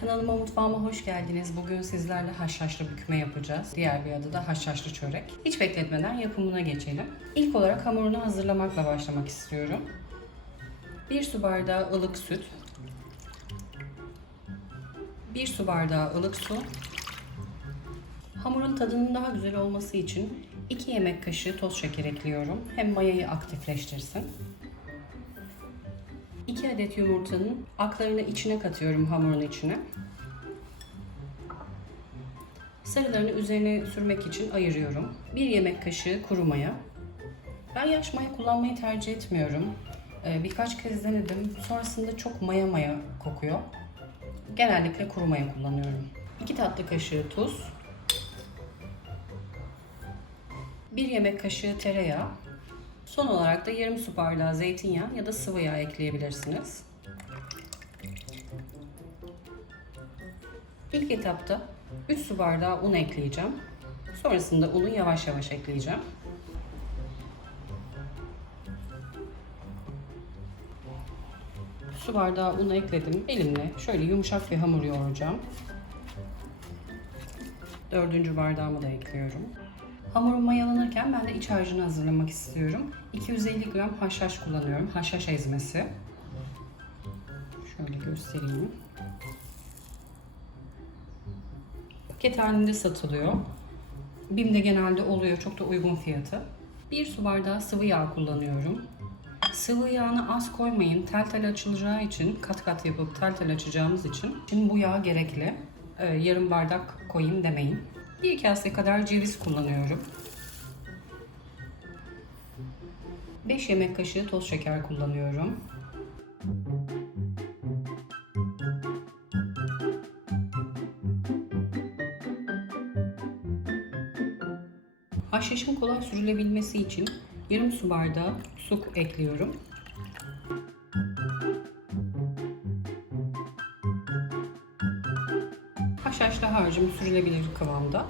Kanalıma mutfağıma hoş geldiniz. Bugün sizlerle haşhaşlı bükme yapacağız. Diğer bir adı da haşhaşlı çörek. Hiç bekletmeden yapımına geçelim. İlk olarak hamurunu hazırlamakla başlamak istiyorum. 1 su bardağı ılık süt. 1 su bardağı ılık su. Hamurun tadının daha güzel olması için 2 yemek kaşığı toz şeker ekliyorum. Hem mayayı aktifleştirsin. 2 adet yumurtanın aklarını içine katıyorum hamurun içine. Sarılarını üzerine sürmek için ayırıyorum. 1 yemek kaşığı kuru maya. Ben yaş maya kullanmayı tercih etmiyorum. Ee, Birkaç kez denedim. Sonrasında çok maya maya kokuyor. Genellikle kuru maya kullanıyorum. 2 tatlı kaşığı tuz. 1 yemek kaşığı tereyağı. Son olarak da yarım su bardağı zeytinyağı ya da sıvı yağ ekleyebilirsiniz. İlk etapta 3 su bardağı un ekleyeceğim. Sonrasında unu yavaş yavaş ekleyeceğim. Su bardağı unu ekledim. Elimle şöyle yumuşak bir hamur yoğuracağım. Dördüncü bardağımı da ekliyorum. Hamurum mayalanırken ben de iç harcını hazırlamak istiyorum. 250 gram haşhaş kullanıyorum. Haşhaş ezmesi. Şöyle göstereyim. Paket halinde satılıyor. BİM'de genelde oluyor. Çok da uygun fiyatı. 1 su bardağı sıvı yağ kullanıyorum. Sıvı yağını az koymayın. Tel tel açılacağı için, kat kat yapıp tel tel açacağımız için. Şimdi bu yağ gerekli. Ee, yarım bardak koyayım demeyin. Bir kase kadar ceviz kullanıyorum. 5 yemek kaşığı toz şeker kullanıyorum. Haşhaşın kolay sürülebilmesi için yarım su bardağı su ekliyorum. Harcım sürülebilir kıvamda.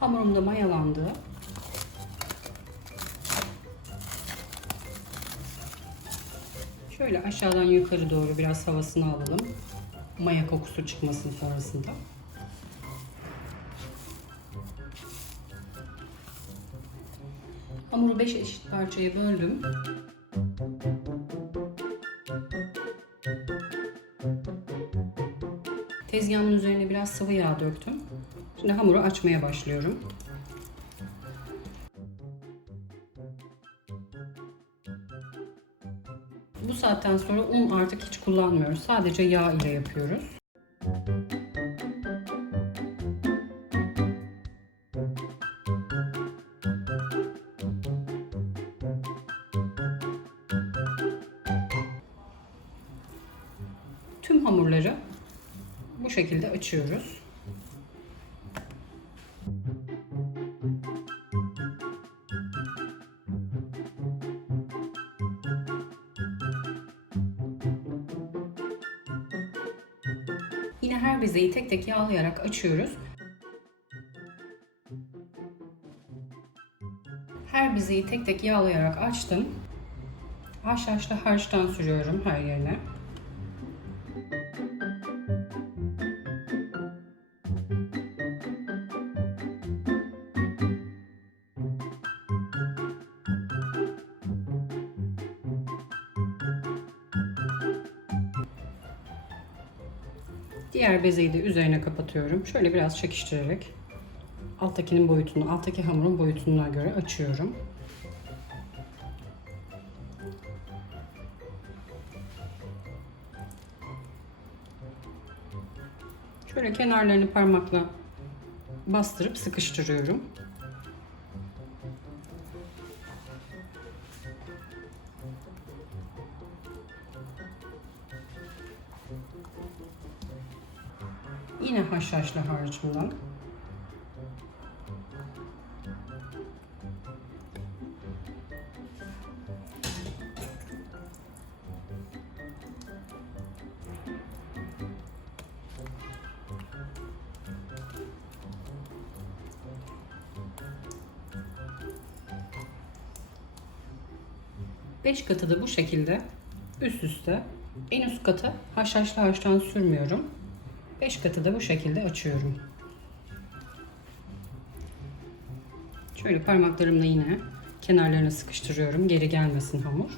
Hamurum da mayalandı. Şöyle aşağıdan yukarı doğru biraz havasını alalım. Maya kokusu çıkmasın sonrasında. Hamuru 5 eşit parçaya böldüm. Tezgahımın üzerine biraz sıvı yağ döktüm. Şimdi hamuru açmaya başlıyorum. Bu saatten sonra un artık hiç kullanmıyoruz. Sadece yağ ile yapıyoruz. Tüm hamurları bu şekilde açıyoruz. Yine her bezeyi tek tek yağlayarak açıyoruz. Her bezeyi tek tek yağlayarak açtım. Haşhaşlı harçtan sürüyorum her yerine. Diğer bezeyi de üzerine kapatıyorum. Şöyle biraz çekiştirerek alttakinin boyutunu, alttaki hamurun boyutuna göre açıyorum. Şöyle kenarlarını parmakla bastırıp sıkıştırıyorum. Yine haşhaşlı harcımdan. Beş katı da bu şekilde üst üste en üst kata haşhaşlı harçtan sürmüyorum. 5 katı da bu şekilde açıyorum. Şöyle parmaklarımla yine kenarlarına sıkıştırıyorum. Geri gelmesin hamur.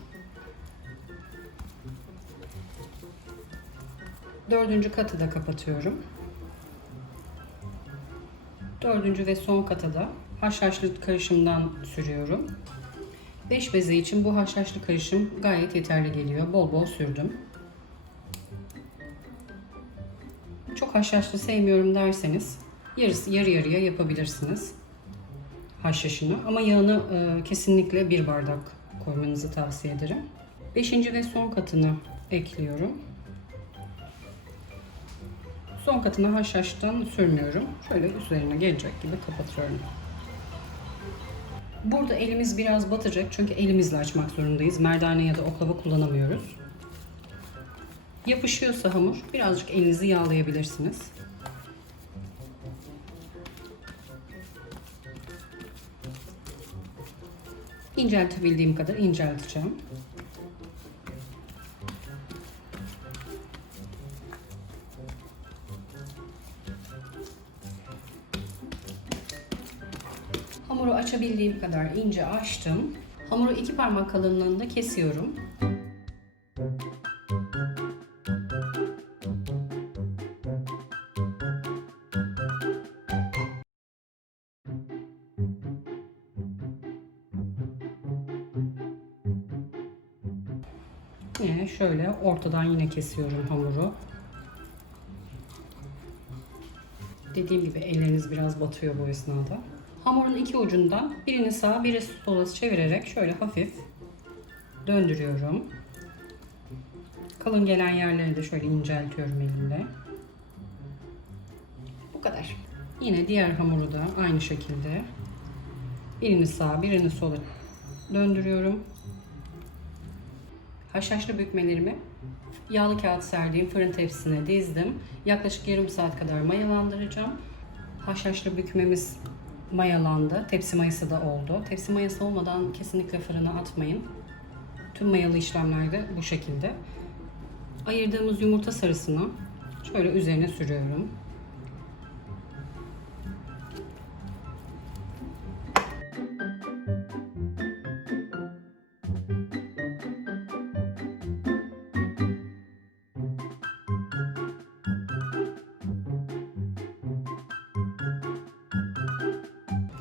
Dördüncü katı da kapatıyorum. Dördüncü ve son kata da haşhaşlı karışımdan sürüyorum. 5 beze için bu haşhaşlı karışım gayet yeterli geliyor. Bol bol sürdüm. Çok haşhaşlı sevmiyorum derseniz yarısı yarı yarıya yapabilirsiniz haşhaşını. Ama yağını e, kesinlikle bir bardak koymanızı tavsiye ederim. Beşinci ve son katını ekliyorum. Son katına haşhaştan sürmüyorum. Şöyle üzerine gelecek gibi kapatıyorum. Burada elimiz biraz batacak çünkü elimizle açmak zorundayız. Merdane ya da oklava kullanamıyoruz. Yapışıyorsa hamur birazcık elinizi yağlayabilirsiniz. İnceltebildiğim kadar incelteceğim. Hamuru açabildiğim kadar ince açtım. Hamuru iki parmak kalınlığında kesiyorum. Yine şöyle ortadan yine kesiyorum hamuru. Dediğim gibi elleriniz biraz batıyor bu esnada. Hamurun iki ucundan birini sağa birini sola çevirerek şöyle hafif döndürüyorum. Kalın gelen yerleri de şöyle inceltiyorum elimle. Bu kadar. Yine diğer hamuru da aynı şekilde birini sağa birini sola döndürüyorum. Haşhaşlı bükmelerimi yağlı kağıt serdiğim fırın tepsisine dizdim. Yaklaşık yarım saat kadar mayalandıracağım. Haşhaşlı bükmemiz mayalandı. Tepsi mayası da oldu. Tepsi mayası olmadan kesinlikle fırına atmayın. Tüm mayalı işlemlerde bu şekilde. Ayırdığımız yumurta sarısını şöyle üzerine sürüyorum.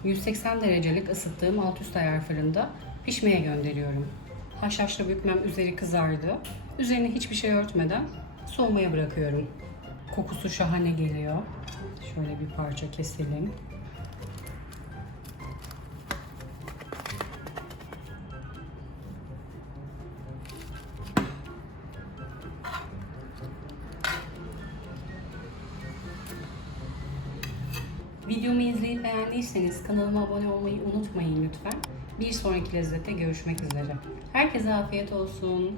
...180 derecelik ısıttığım alt üst ayar fırında pişmeye gönderiyorum. Haşhaşlı bükmem üzeri kızardı. Üzerine hiçbir şey örtmeden soğumaya bırakıyorum. Kokusu şahane geliyor. Şöyle bir parça keselim. Videomu izleyip beğendiyseniz kanalıma abone olmayı unutmayın lütfen. Bir sonraki lezzette görüşmek üzere. Herkese afiyet olsun.